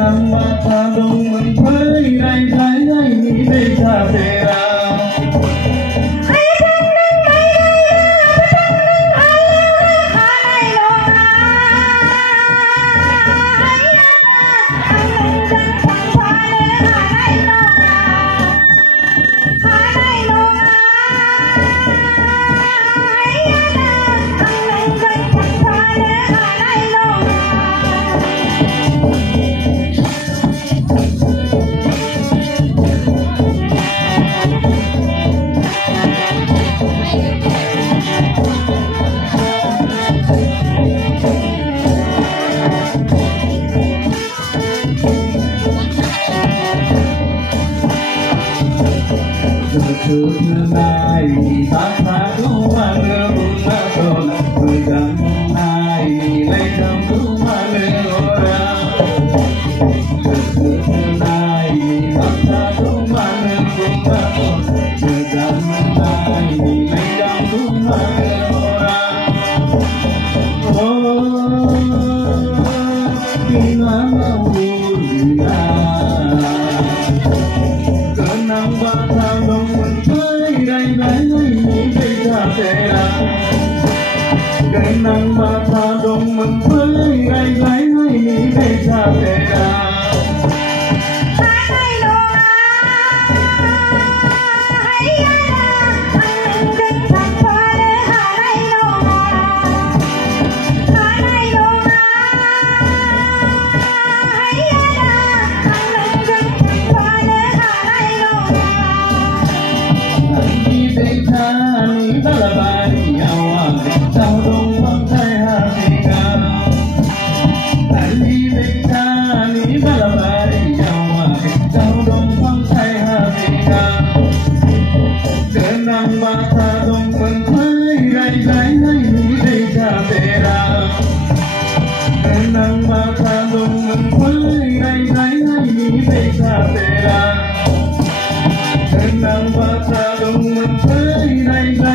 nang mata dong menghai rai rai rai ni beta tera. Nai tak rumah rumah dona pegang nai lekang rumah orang nai tak rumah rumah dona pegang nai lekang rumah orang oh pinang mulia kenang batang dong Kenang mata dong menghai rai rai rai ni beta tera. Kenang mata dong menghai rai rai rai ni beta tera. Kenang mata dong menghai rai rai rai ni beta tera. Kenang mata dong menghai rai rai